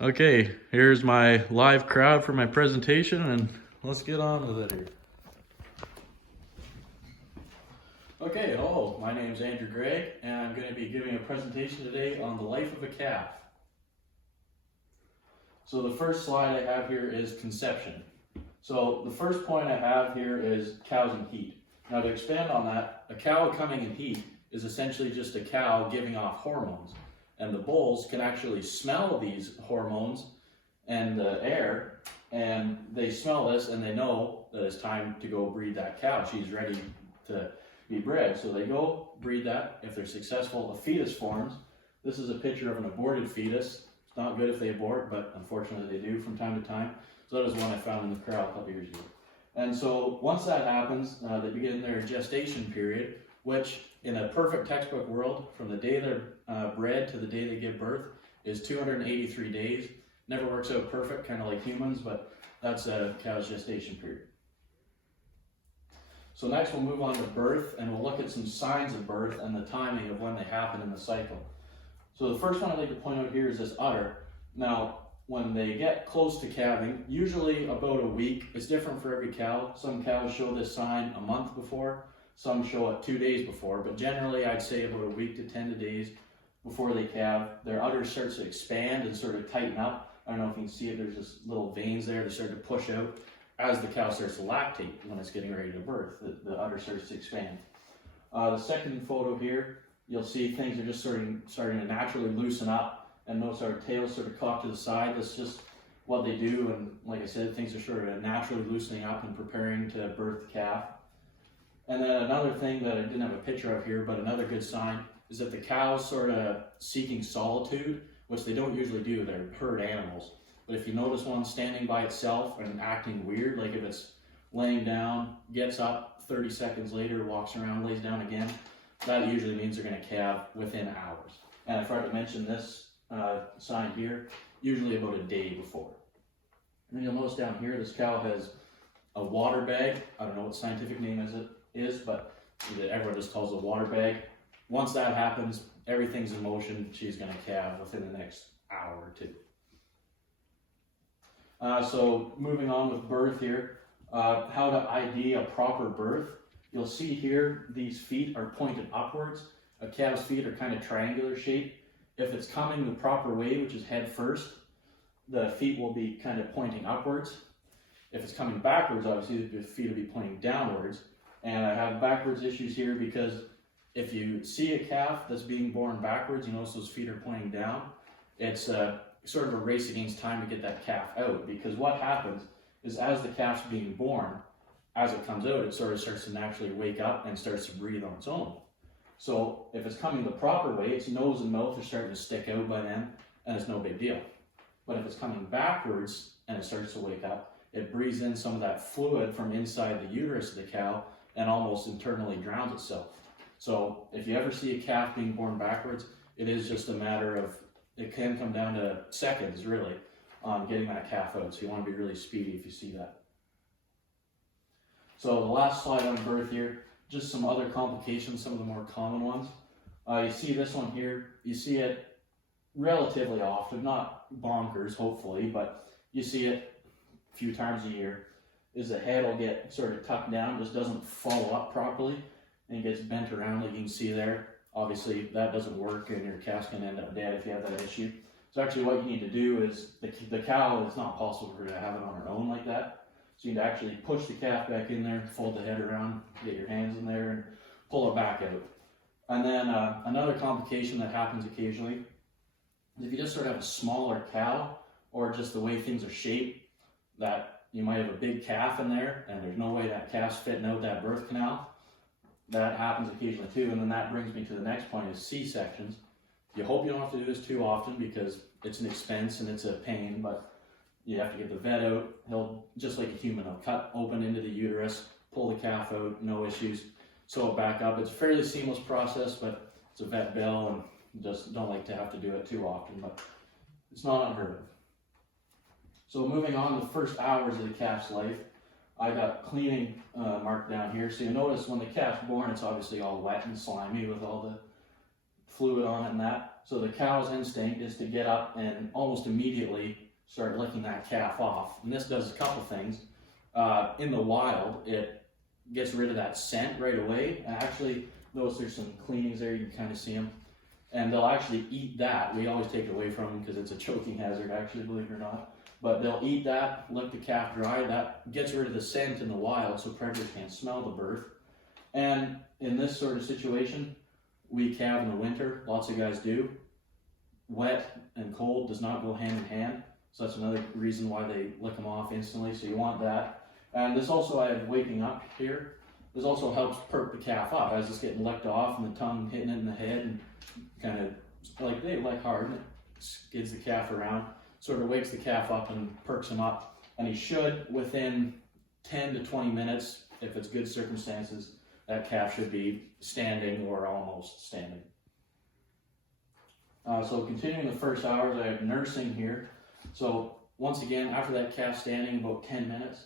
Okay, here's my live crowd for my presentation, and let's get on with it here. Okay, hello, my name is Andrew Gregg, and I'm going to be giving a presentation today on the life of a calf. So the first slide I have here is conception. So the first point I have here is cows in heat. Now to expand on that, a cow coming in heat is essentially just a cow giving off hormones. And the bulls can actually smell these hormones and the air, and they smell this and they know that it's time to go breed that cow. She's ready to be bred. So they go breed that. If they're successful, a fetus forms. This is a picture of an aborted fetus. It's not good if they abort, but unfortunately they do from time to time. So that is one I found in the corral a couple years ago. And so once that happens, they begin their gestation period, which in a perfect textbook world, from the day they're bred to the day they give birth, is 283 days. Never works out perfect, kind of like humans, but that's a cow's gestation period. So next we'll move on to birth, and we'll look at some signs of birth and the timing of when they happen in the cycle. So the first one I'd like to point out here is this udder. Now, when they get close to calving, usually about a week, it's different for every cow. Some cows show this sign a month before, some show it 2 days before, but generally I'd say about a week to 10 days before they calve, their udder starts to expand and sort of tighten up. I don't know if you can see it, there's just little veins there that start to push out as the cow starts to lactate when it's getting ready to birth. The udder starts to expand. The second photo here, you'll see things are just starting to naturally loosen up, and notice our tails sort of cocked to the side. That's just what they do, and like I said, things are sort of naturally loosening up and preparing to birth the calf. And then another thing that I didn't have a picture of here, but another good sign, is that the cow's sort of seeking solitude, which they don't usually do. They're herd animals. But if you notice one standing by itself and acting weird, like if it's laying down, gets up, 30 seconds later, walks around, lays down again, that usually means they're going to calve within hours. And I forgot to mention this sign here, usually about a day before. And then you'll notice down here, this cow has a water bag. I don't know what scientific name is, but everyone just calls it a water bag. Once that happens, everything's in motion. She's going to calve within the next hour or two. So moving on with birth here, how to ID a proper birth. You'll see here, these feet are pointed upwards. A cow's feet are kind of triangular shaped. If it's coming the proper way, which is head first, the feet will be kind of pointing upwards. If it's coming backwards, obviously the feet will be pointing downwards. And I have backwards issues here because if you see a calf that's being born backwards, you notice those feet are pointing down. It's sort of a race against time to get that calf out, because what happens is as the calf's being born, as it comes out, it sort of starts to naturally wake up and starts to breathe on its own. So if it's coming the proper way, its nose and mouth are starting to stick out by then, and it's no big deal. But if it's coming backwards and it starts to wake up, it breathes in some of that fluid from inside the uterus of the cow and almost internally drowns itself. So if you ever see a calf being born backwards, it is just a matter of, it can come down to seconds really on getting that calf out. So you want to be really speedy if you see that. So the last slide on birth here, just some other complications, some of the more common ones. You see this one here, you see it relatively often, not bonkers hopefully, but you see it a few times a year, is the head will get sort of tucked down, just doesn't follow up properly, and gets bent around like you can see there. Obviously that doesn't work and your calf's going to end up dead if you have that issue. So actually what you need to do is, the cow, it's not possible for her to have it on her own like that. So you need to actually push the calf back in there, fold the head around, get your hands in there and pull it back out. And then another complication that happens occasionally is if you just sort of have a smaller cow, or just the way things are shaped, that you might have a big calf in there and there's no way that calf's fitting out that birth canal. That happens occasionally too, and then that brings me to the next point, is C-sections. You hope you don't have to do this too often because it's an expense and it's a pain, but you have to get the vet out. He'll, just like a human, he'll cut open into the uterus, pull the calf out, no issues, sew it back up. It's a fairly seamless process, but it's a vet bill and just don't like to have to do it too often, but it's not unheard of. So moving on to the first hours of the calf's life, I got cleaning marked down here. So you notice when the calf's born, it's obviously all wet and slimy with all the fluid on it and that. So the cow's instinct is to get up and almost immediately start licking that calf off. And this does a couple things. In the wild, it gets rid of that scent right away. And actually, notice there's some cleanings there, you can kind of see them. And they'll actually eat that. We always take it away from them because it's a choking hazard, actually, believe it or not. But they'll eat that, lick the calf dry. That gets rid of the scent in the wild, so predators can't smell the birth. And in this sort of situation, we calve in the winter, lots of guys do. Wet and cold does not go hand in hand, so that's another reason why they lick them off instantly, so you want that. And this also, I have waking up here, this also helps perk the calf up as it's getting licked off and the tongue hitting it in the head and kind of like they lick hard and it skids the calf around, sort of wakes the calf up and perks him up. And he should, within 10 to 20 minutes, if it's good circumstances, that calf should be standing or almost standing. So continuing the first hours, I have nursing here. So once again, after that calf standing, about 10 minutes,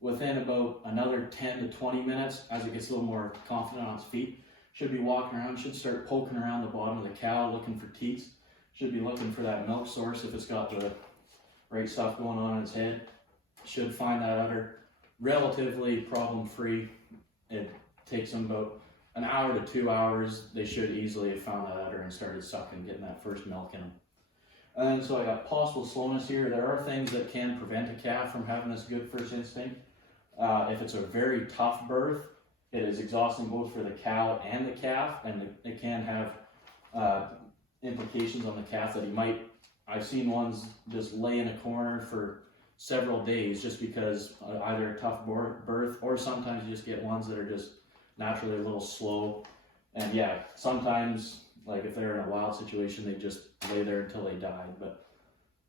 within about another 10 to 20 minutes, as it gets a little more confident on its feet, should be walking around, should start poking around the bottom of the cow, looking for teats, should be looking for that milk source if it's got the right stuff going on in its head. Should find that udder relatively problem-free. It takes them about an hour to 2 hours. They should easily have found that udder and started sucking, getting that first milk in them. And so I got possible slowness here. There are things that can prevent a calf from having this good first instinct. If it's a very tough birth, it is exhausting both for the cow and the calf, and it can have implications on the calf that he might, I've seen ones just lay in a corner for several days just because either a tough birth, or sometimes you just get ones that are just naturally a little slow. And yeah, sometimes, like if they're in a wild situation, they just lay there until they die, but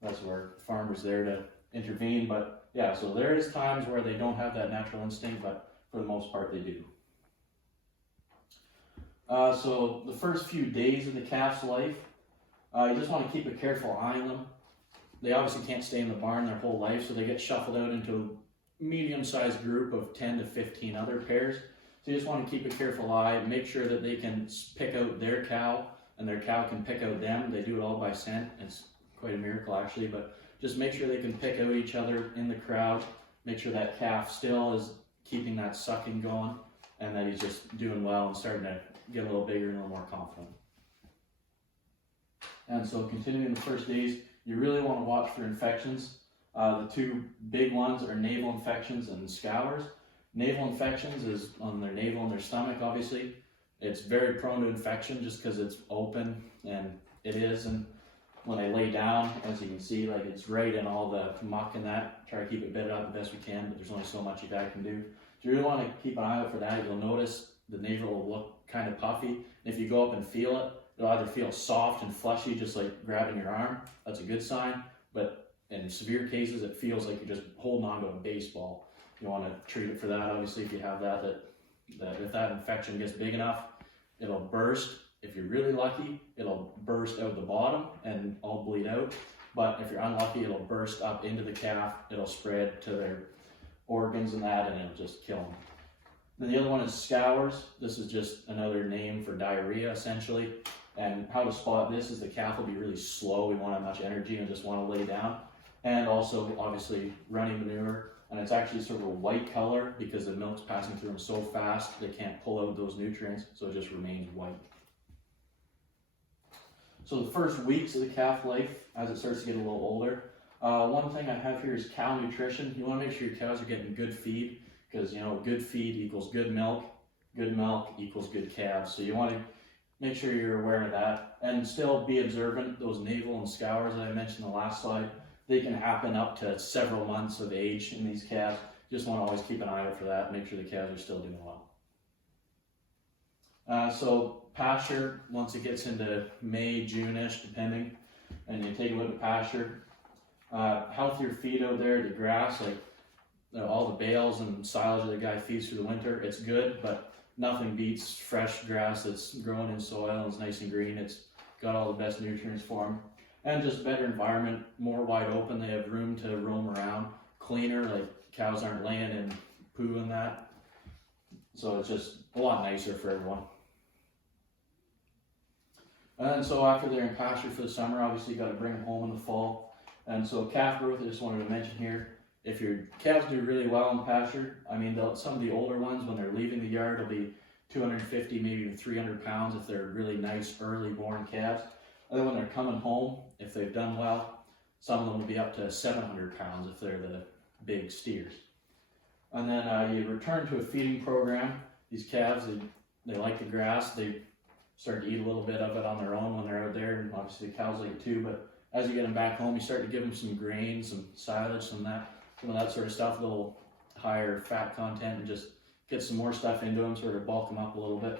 that's where the farmer's there to intervene. But yeah, so there is times where they don't have that natural instinct, but for the most part they do. So the first few days of the calf's life, you just want to keep a careful eye on them. They obviously can't stay in the barn their whole life, so they get shuffled out into a medium-sized group of 10 to 15 other pairs. So you just want to keep a careful eye, make sure that they can pick out their cow and their cow can pick out them. They do it all by scent. It's quite a miracle actually, but just make sure they can pick out each other in the crowd. Make sure that calf still is keeping that sucking going and that he's just doing well and starting to get a little bigger and a little more confident. And so continuing the first days, you really want to watch for infections. The two big ones are navel infections and scours. Navel infections is on their navel and their stomach, obviously. It's very prone to infection just because it's open, and it is. And when they lay down, as you can see, like it's right in all the muck and that. Try to keep it bedded out the best we can, but there's only so much a guy can do. So you really want to keep an eye out for that. You'll notice the navel will look kind of puffy. And if you go up and feel it, it'll either feel soft and fleshy, just like grabbing your arm. That's a good sign. But in severe cases, it feels like you're just holding on to a baseball. You want to treat it for that. Obviously, if you have that if that infection gets big enough, it'll burst. If you're really lucky, it'll burst out the bottom and all bleed out. But if you're unlucky, it'll burst up into the calf. It'll spread to their organs and that, and it'll just kill them. Then the other one is scours. This is just another name for diarrhea, essentially. And how to spot this is the calf will be really slow. We won't have much energy and just want to lay down. And also, obviously, runny manure. And it's actually sort of a white color because the milk's passing through them so fast they can't pull out those nutrients, so it just remains white. So the first weeks of the calf life, as it starts to get a little older, one thing I have here is cow nutrition. You want to make sure your cows are getting good feed because, you know, good feed equals good milk equals good calves. So you want to make sure you're aware of that and still be observant. Those navel and scours that I mentioned in the last slide, they can happen up to several months of age in these calves. Just want to always keep an eye out for that, make sure the calves are still doing well. So pasture, once it gets into May, June-ish, depending, and you take a look at pasture, healthier feed out there, the grass, like all the bales and silage that the guy feeds through the winter, it's good, but nothing beats fresh grass that's growing in soil and it's nice and green. It's got all the best nutrients for them. And just better environment, more wide open, they have room to roam around, cleaner, like cows aren't laying in poo and that. So it's just a lot nicer for everyone. And then so after they're in pasture for the summer, obviously you got to bring them home in the fall. And so calf growth, I just wanted to mention here, if your calves do really well in pasture, I mean, some of the older ones, when they're leaving the yard, will be 250, maybe even 300 pounds if they're really nice early born calves. And then when they're coming home, if they've done well, some of them will be up to 700 pounds if they're the big steers. And then you return to a feeding program. These calves, they like the grass. They start to eat a little bit of it on their own when they're out there, and obviously the cows like it too. But as you get them back home, you start to give them some grain, some silage, some of that sort of stuff, a little higher fat content, and just get some more stuff into them, sort of bulk them up a little bit.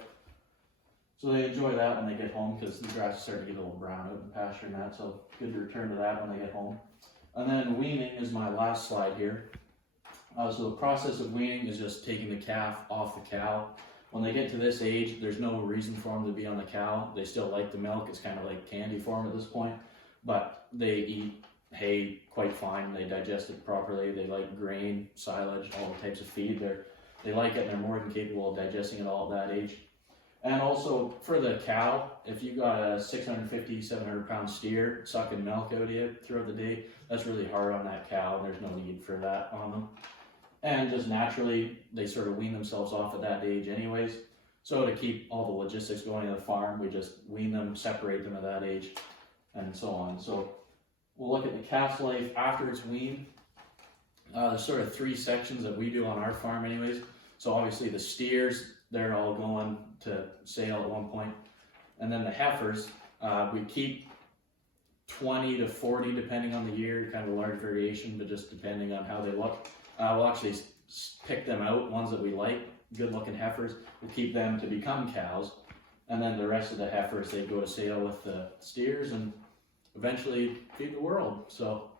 So they enjoy that when they get home, because the grass is starting to get a little brown out in pasture and that, so good to return to that when they get home. And then weaning is my last slide here. So the process of weaning is just taking the calf off the cow. When they get to this age, there's no reason for them to be on the cow. They still like the milk. It's kind of like candy for them at this point, but they eat hay quite fine. They digest it properly. They like grain, silage, all the types of feed. They like it, and they're more than capable of digesting it all at that age. And also for the cow, if you got a 650, 700 pound steer sucking milk out of you throughout the day, that's really hard on that cow. There's no need for that on them. And just naturally, they sort of wean themselves off at that age anyways. So to keep all the logistics going to the farm, we just wean them, separate them at that age, and so on. So we'll look at the calf's life after it's weaned. There's sort of three sections that we do on our farm anyways. So obviously the steers, they're all going to sale at one point. And then the heifers, we keep 20 to 40 depending on the year, kind of a large variation, but just depending on how they look. We'll actually pick them out, ones that we like, good looking heifers. We'll keep them to become cows. And then the rest of the heifers, they go to sale with the steers and eventually feed the world. So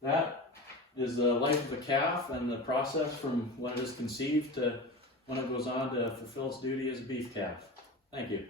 that is the life of a calf and the process from when it is conceived to when it goes on to fulfill its duty as a beef calf. Thank you.